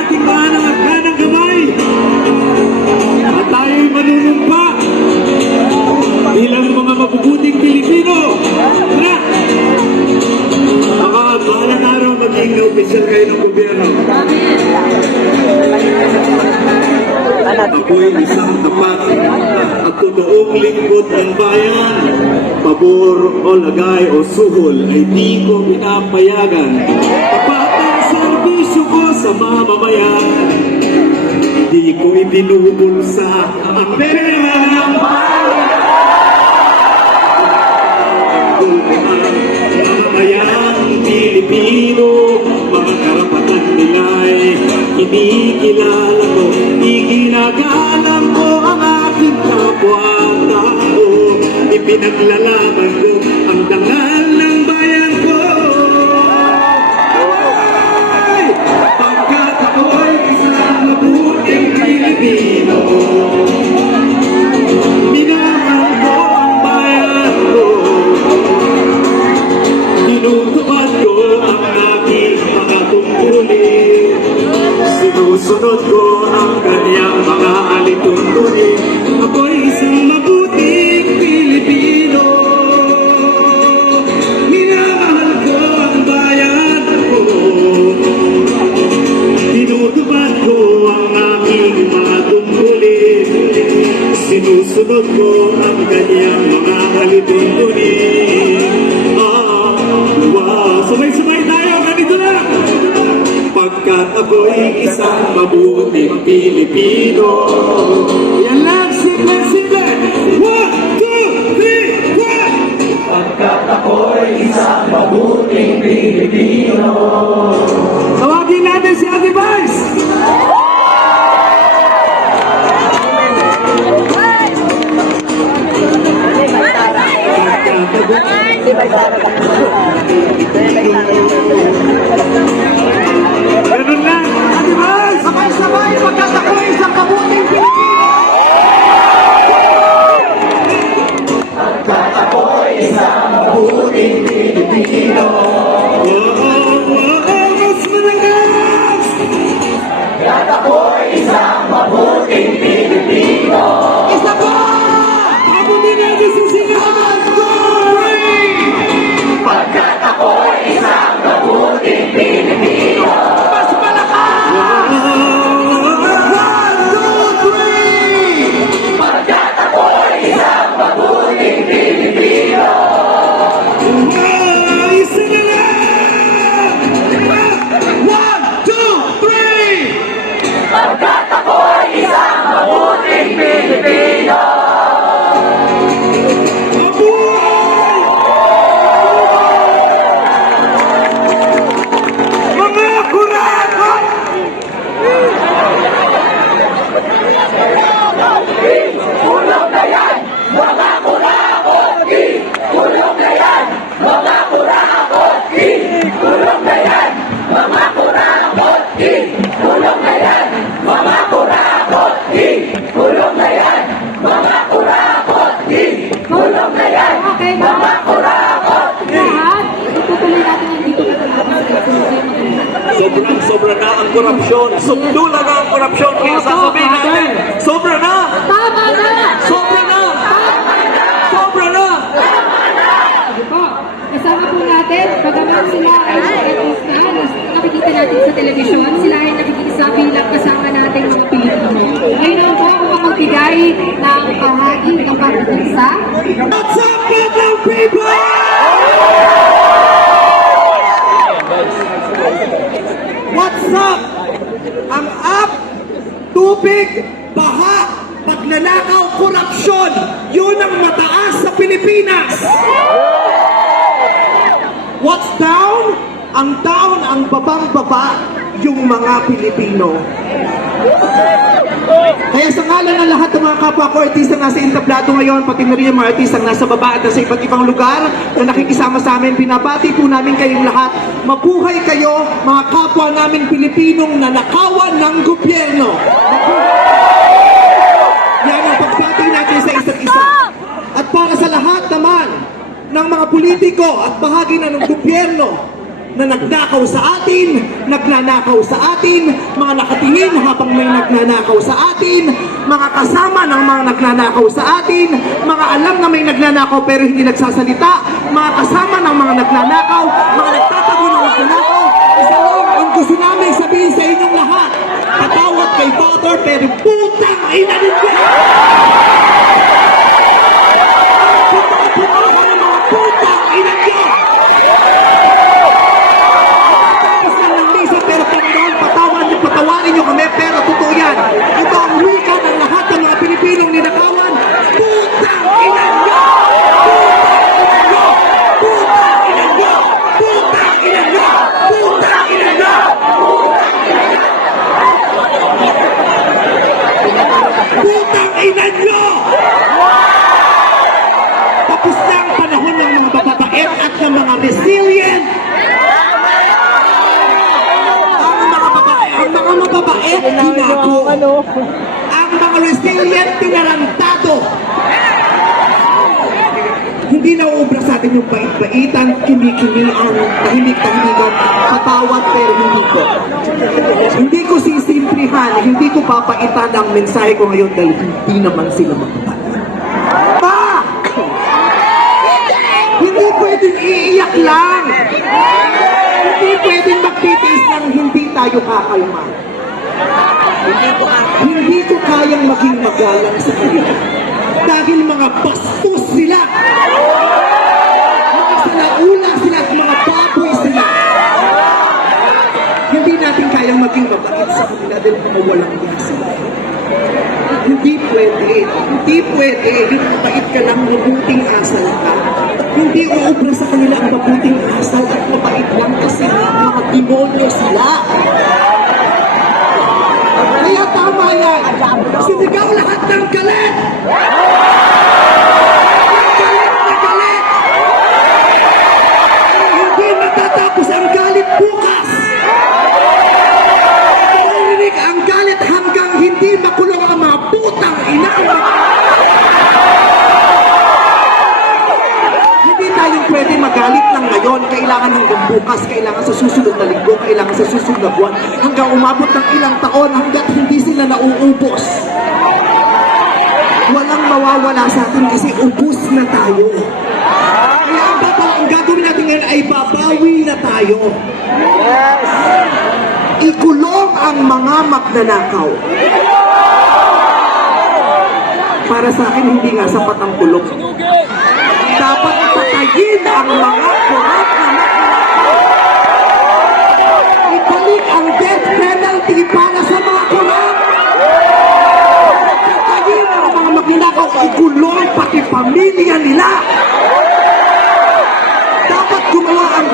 ating manang at kanang kamay at tayo'y manunumpa bilang mga mabubuting Pilipino na balang araw maging opisyal kayo ng gobyerno. Ako'y isang tapat at totoong lingkod ng bayan. Pabor o lagay o suhol ay di ko pinapayagan. Tapat ang serbisyo ko sa mamamayan. Di ko ibinubulsa ang pera ng bayan. Mamamayang Pilipino, mga karapatan nila'y kinikilala ko, iginagalang ko ang aking kapwa-tao, ipinaglalaban ko ang dangal ng bayan ko. Ay! Pagkat ako'y isang mabuting Pilipino, minamahal ko ang bayan ko, tinutupad ko ang aking mga tungkulin, sinusunod ko ang kanyang mga alituntunin. Ako'y isang mabuting Pilipino, minamahal ko ang bayan ko, tinutupad ko ang aking mga tungkulin, sinusunod ko ang kanyang mga alituntunin. Wow! Sabay-sabay tayo! Ganito na! Pagkat ako'y isang mabuting Pilipino. Yan lang! Simple! 1, 2, 3, 1! Pagkat ako'y isang mabuting Pilipino. Tawagin natin si Ate Vice! Ganun lang! Ate Vice! Sabay-sabay, pagkat ako'y isang mabuting Pilipino! Pagkat ako'y isang mabuting Pilipino! Mas malakas! Pagkat ako'y isang mabuting Pilipino! Isa pa! Abunin natin sa sinahan! Pagkat ako'y isang mabuting Pilipino! Mas malakas! 1, 2, 3! Pagkat ako'y isang mabuting Pilipino! Isa na lang! 1, 2, 3! Pagkat ako'y isang mabuting Pilipino! Mga kurakot! Kulong na yan! Mga kurakot! Kulong na yan! Mga kurakot! Kulong na yan! Mga kurakot! Kulong na yan! Mga kurakot! Kulong na yan! Mga kurakot! Kulong na yan! Mga kurakot! Lahat, itutuloy natin ang dito Sobra na ang korupsyon. Subdula na ang korupsyon. Kaya sasabihin natin, sobra na! Tama na! Sobra na! Sobra na! Sige po, kasama po natin, bagaman sila ay artista na nakikita natin sa telebisyon, sila ay nakikisa bilang kasama natin mga Pilipino. Ngayon naman po ako magbigay ng bahagi ng pagkakisa. What's up, Vietnam people? What's up? Ang up, tubig, baha, pagnanakaw, korupsyon, yun ang mataas sa Pilipinas. What's down? Ang down, ang babang-baba, yung mga Pilipino. Kaya sa ngalan ng lahat ng mga kapwa ko artista nasa entablado ngayon, pati na rin yung mga artistang nasa baba at nasa iba't ibang lugar na nakikisama sa amin, binabati po namin kayong lahat. Mabuhay kayo, mga kapwa namin Pilipinong nanakawan ng gobyerno. Yan ang pagbati natin sa isa't isa. At para sa lahat naman ng mga politiko at bahagi na ng gobyerno na nagnakaw sa atin, nagnanakaw sa atin, mga nakatingin habang may nagnanakaw sa atin, mga kasama ng mga nagnanakaw sa atin, mga alam na may nagnanakaw pero hindi nagsasalita, mga kasama ng mga nagnanakaw, mga nagtatago ng nagnanakaw. Isa lang ang gusto namin sabihin sa inyong lahat, patawad kay Father pero putang ina ninyo! Putang ina ninyo! Pero Panginoon, patawarin niyo kami, pero totoo yan. Ito ang wika ng lahat ng mga Pilipinong ninakawan. Putang ina niyo! Putang ina niyo! Putang ina niyo! Putang ina niyo! Putang ina niyo! Tapos na ang panahon ng mga bababait at ng mga resilient. Ang mga mababait, ginago. Ang mga resilient, tinarantado. Hindi na uubra sa atin yung bait-baitan, kinikinian, tahimik-tahimikan, patawad pero hindi ko. Hindi ko sisimplihan, hindi ko papaitan ang mensahe ko ngayon dahil hindi naman sila magpapatid. Pa! Hindi pwedeng iiyak lang. Hindi pwedeng magtitiis lang, hindi tayo kakalma. Hindi ko kayang maging magalang sa kanila. Dahil mga bastos sila. Mga salaula sila at mga baboy sila. Hindi natin kayang maging mabait sa kanila dahil walang niya sila. Hindi pwede. Hindi pwede. Mabait ka lang, mabuting asal ka. Hindi uubra sa kanila ang mabuting asal at mabait lang kasi mga demonyo sila. Kaya tama yan. Sinigaw lahat ng galit. Galit na galit. Hindi matatapos ang galit bukas. Maririnig ang galit hanggang hindi makulong ang mga putang ina. Hindi tayo pwede magalit lang ngayon. Kailangan hanggang bukas, kailangan sa susunod na linggo, kailangan sa susunod na buwan, hanggang umabot ng ilang taon, hanggang hindi sila nauubos. Walang mawawala sa atin kasi ubus na tayo. Kaya ang gagawin natin ngayon ay babawi na tayo. Ikulong ang mga magnanakaw. Para sa akin, hindi nga sapat ang kulong. Dapat patayin ang mga korap na magnanakaw. Ibalik ang death penalty para sa mga korap. Patayin ang mga magnanakaw, ikulong pati pamilya nila. Dapat gumawa ang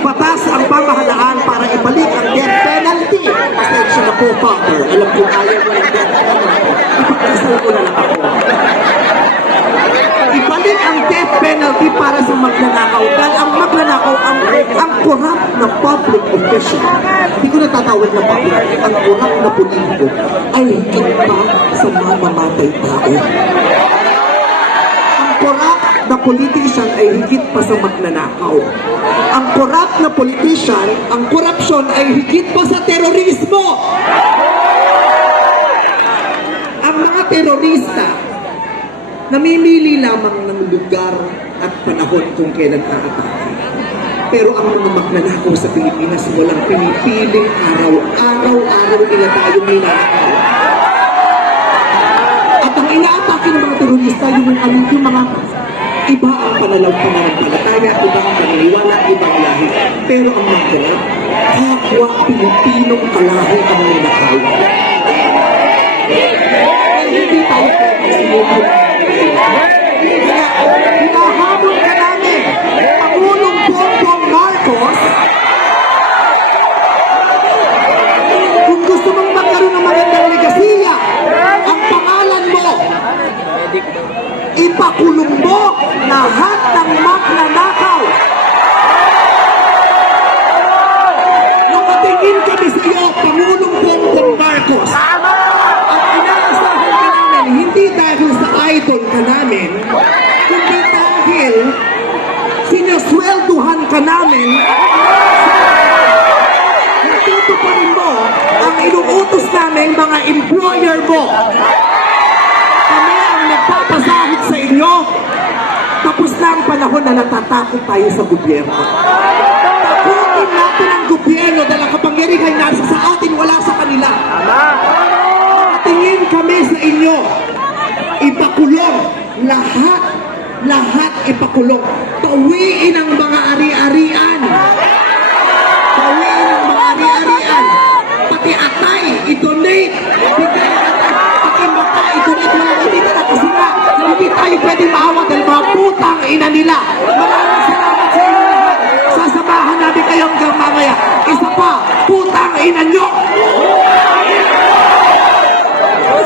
batas ang pamahalaan para ibalik ang death penalty. Pasensya na po, Father. Alam ko ayaw mo ng death penalty. Ipagkasal ko na lang ako. Ibalik ang death penalty para sa magnanakaw. Dahil ang magnanakaw, ang corrupt na public official, hindi ko natatawag na public, ang corrupt na politiko ay higit pa sa mamamatay tao. Ang corrupt na politician ay higit pa sa magnanakaw. Ang corrupt na politician, ang corruption ay higit pa sa terorismo. Ang mga terorista, namimili lamang ng lugar at panahon kung kailan aatake. Pero ang mga magnanakaw sa Pilipinas, walang pinipiling araw. Araw-araw nila tayo ninakaw. At ang inaatake ng mga terorista, yung mga iba ang pananampalataya, iba ang paniniwala, ibang lahi. Pero ang mga kapwa Pilipinong kalahi ang ninakaw. Hindi tayo pwede. Kaya, hinahabol ka namin, Pangulong Bongbong Marcos, kung gusto mong magkaroon ng magandang legasiya, ang pangalan mo, ipakulong mo lahat ng magnanakaw. Nakatingin kami sa iyo, Pangulong Bongbong Marcos. At inaasahan ka namin, hindi dahil sa idol ka namin, kundi dahil sinuswelduhan ka namin sa dahil mga employer mo. Kami ang nagpapasahod sa inyo. Tapos na ang panahon na natatakot tayo sa gobyerno. Takutin natin ang gobyerno dahil ang kapangyarihan nasa sa atin, wala sa kanila. Tingin kami sa inyo. Ipakulong lahat. Lahat ipakulong. Pawiin ang mga ari-arian. Pawiin ang mga ari-arian. Pati atay, i-donate. Bigay atay. Pati mata, i-donate. Wala na dito na kasi nga. Hindi tayo pwede maawa dahil mga putang ina nila. Maraming salamat sa inyo lahat. Sasamahan namin kayo hanggang mamaya. Isa pa, putang ina nyo.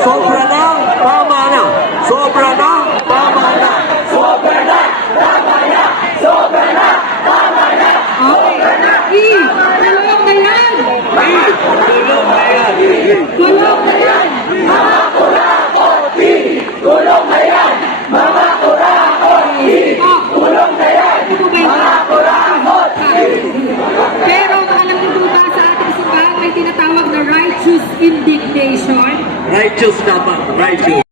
Sobra na, tama na. Sobra na, tama na. Okay. Kulong na yan! Tulong na yan. Kulong na yan! Tulong na yan. Mga kurakoti. Kulong na yan! Mga kurakoti! Pero alam niyo po ba sa ating simbahan may tinatawag na righteous indignation? Righteous dapat, righteous.